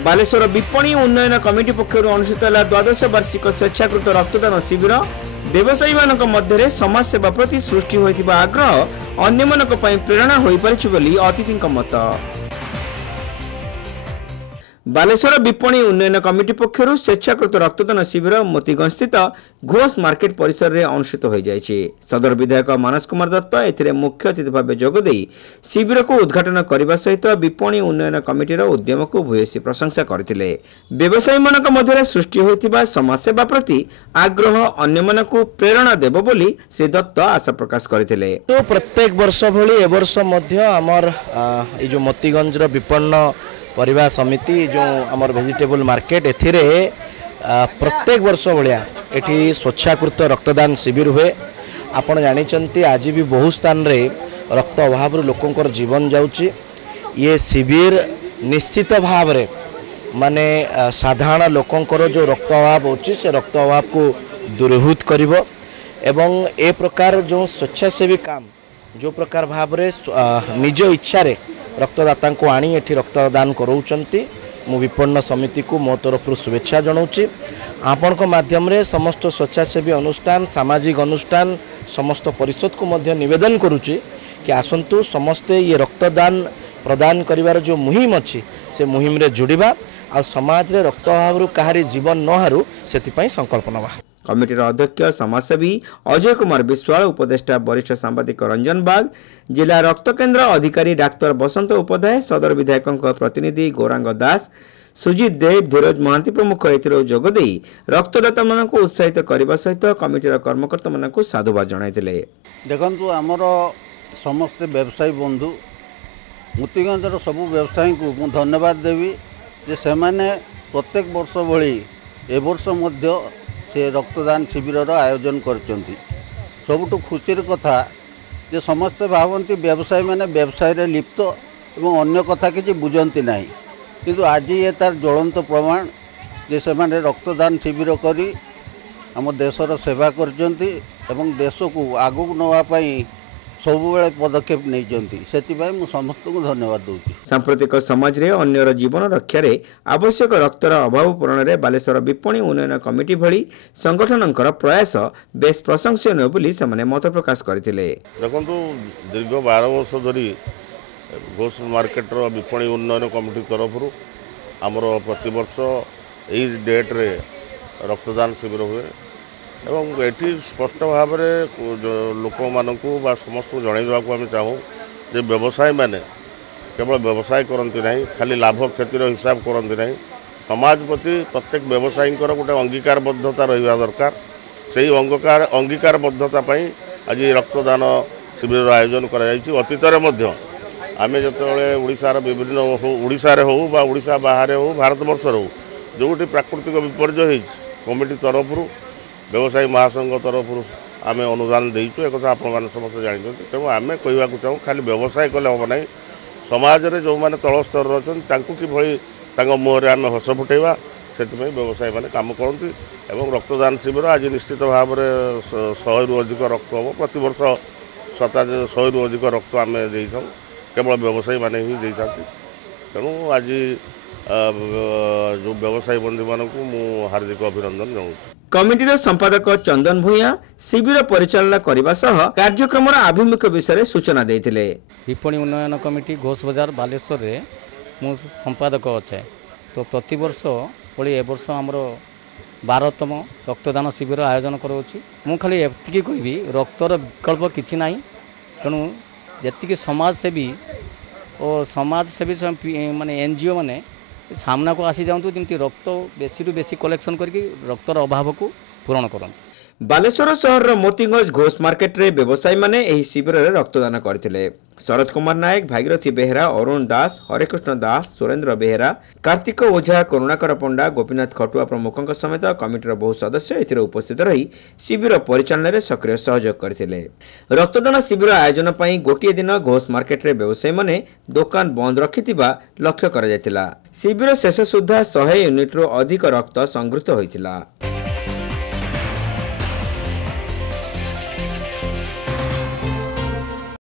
बालेश्वर विपणी उन्नयन कमिटी पक्षर अनुष्ठित है द्वादश वार्षिक स्वेच्छाकृत रक्तदान शिविर। व्यवसायी मानक मध्य समाज सेवा प्रति सृष्टि होइथिबा आग्रह अन्य मानक पई प्रेरणा होई परिछि बोली अतिथि मत। बालेश्वर विपणी उन्नयन कमिटी पक्षर स्वेच्छाकृत रक्तदान शिविर मोतीगंज स्थित घोष मार्केट परिसर में अनुष्ठित हो जाइछि। सदर विधायक मानस कुमार दत्त एथिरे मुख्य अतिथि भाव जोगदे शिविर को उद्घाटन करने सहित विपणी उन्नयन कमिटीर उद्यम को भूयसी प्रशंसा करथिले। व्यवसायी मानक मध्य सृष्टि होइथिबा समाज सेवा प्रति आग्रह अन्य मानकु प्रेरणा देव बोली श्री दत्त आशा प्रकाश करथिले। तो प्रत्येक वर्ष भली ए वर्ष मध्य हमर ए जो मोतीगंज रो विपन्न परिवार समिति जो आमर वेजिटेबल मार्केट एथिरे प्रत्येक वर्ष भाया एठी स्वच्छाकृत रक्तदान शिविर हुए। आपण जानिचंती आज भी बहु स्थान रे रक्त अभाव लोकंकर जीवन जाउची। ये शिविर निश्चित भाव रे माने साधारण लोकंकर जो रक्त अभाव होची से रक्त अभाव को दूरीभूत करिवो एवं ए प्रकार जो स्वच्छासेवी काम जो प्रकार भाव रे निज इच्छा रे रक्तदाता को आनी एठी रक्तदान कराउचंती। मु विपन्न समिति को मो तरफ शुभेच्छा जनाऊँगी। आपण को माध्यम रे समस्त स्वच्छासेवी अनुष्ठान सामाजिक अनुष्ठान समस्त परिषद को मध्य निवेदन करुच्ची कि आसंतु समस्ते ये रक्तदान प्रदान करिवार जो मुहिम अच्छी से मुहिम रे जुड़िबा आ समाज रे रक्त अभाव कहारी जीवन न हारू सेति संकल्प नवा। कमिटीर अध्यक्ष समाजसेवी अजय कुमार विश्वाल, उपदेष्टा वरिष्ठ सांबादिक रंजन बाग, जिला रक्त केन्द्र अधिकारी डाक्तर बसंत उपाध्याय, सदर विधायकों प्रतिनिधि गौरांग दास, सुजित देव, धीरज महांती प्रमुख एथिरे जोगदे रक्तदाता मानक उत्साहित करने सहित कमिटीर कर्मकर्ता मानक साधुवाद जणाइथिले। देखंतु आमर समस्त व्यवसायी बंधु मोतीगंजर सबु व्यवसायी को मु धन्यवाद देवी जे से माने प्रत्येक वर्ष भली ए वर्ष मध्य से रक्तदान शिविर आयोजन करचंती। सबुठु खुशीर कथा जे समस्ते भावती व्यवसायी माने व्यवसाय रे लिप्त एवं अन्य कथा किसी बुझंती नहीं, किंतु आज ये तार ज्वलंत प्रमाण जे से माने रक्तदान शिविर करी आम देशर सेवा करचंती एवं देश को आगु नवा पई सबुबेले पदक्षेप नहीं मु समस्त को धन्यवाद दूची। सांप्रतिक समाज रे अन्यर जीवन रक्षा रे आवश्यक रक्तर अभाव पूरण रे बालेश्वर विपणी उन्नयन कमिटी भली संगठनकर प्रयास बेस प्रशंसनीय बोली से मत प्रकाश करथिले। देखंतु दीर्घ 12 वर्ष धरी घोष मार्केट रो विपणी उन्नयन कमिटी तरफ आमर प्रतिवर्ष यही डेट रे रक्तदान शिविर हुए एवं एटी स्पष्ट भाव में लोक मानू बा समस्त को जन देवाक आम चाहूँ जे व्यवसायी मैंने केवल व्यवसाय करती ना खाली लाभ क्षतिर हिसाब करती ना समाज प्रति प्रत्येक व्यवसायी गोटे अंगीकारबद्धता रहा दरकार। से अंगीकारबद्धता आज रक्तदान शिविर आयोजन कर अतीत आम जो ओडिशार विभिन्न ओडिशा हो बा ओडिशा बाहर हो भारत वर्ष हो जो प्राकृतिक विपर्य कमिटी तरफ व्यवसायी महासंघ तरफ आम अनुदान देचु एक आप समस्त जानते। तेणु आम कहवा चाहूँ खाली व्यवसाय कले हम ना समाज में जो मैंने तल स्तर अच्छा कि मुहर आम हस फुटेवा से व्यवसायी मैंने कम करती। रक्तदान शिविर आज निश्चित भाव में 100 रु अधिक रक्त हम प्रतिवर्ष 100 रु अधिक रक्त आम दे था केवल व्यवसायी मैंने ही दे था। तेणु आज जो व्यवसायी बंधु मानक मु हार्दिक अभिनंदन जनाऊँ। कमिटीर संपादक चंदन भूया शिविर परिचालना करने सह कार्यक्रम आभिमुख्य विषय सूचना देथिले। विपणी उन्नयन कमिटी घोष बाजार बालेश्वर रे मु संपादक अच्छे। तो प्रति वर्ष भली ए वर्ष आमर 12तम रक्तदान शिविर आयोजन करोछि। मु खाली एतिकी कहबी रक्तर विकल्प किछि नाही। तेणु जेतिकी समाजसेवी और समाजसेवी माने एनजीओ माने सामना को आसी जाऊँ जमी रक्त बेसी रु बेसी कलेक्शन करके रक्तर अभाव को पूरण करते। बालेश्वर सहर मोतीगंज घोष मार्केट रे व्यवसायी माने एही शिविर रे रक्तदान करथिले। शरद कुमार नायक, भागीरथी बेहेरा, अरुण दास, हरेकृष्ण दास, सुरेन्द्र बेहेरा, कार्तिक ओझा, करुणाकर पंडा, गोपीनाथ खटुआ प्रमुखों समेत कमिटीर बहु सदस्य एथिरे उपस्थित रही शिविर परिचालन में सक्रिय सहयोग करथिले। रक्तदान शिविर आयोजन पई गोटिए दिन घोष मार्केट रे व्यवसायी माने दुकान बंद रखिथिबा लक्ष्य करा जायतिला। शिविर शेष सुधा 100 यूनिट रो अधिक रक्त संगृहीत होइतिला।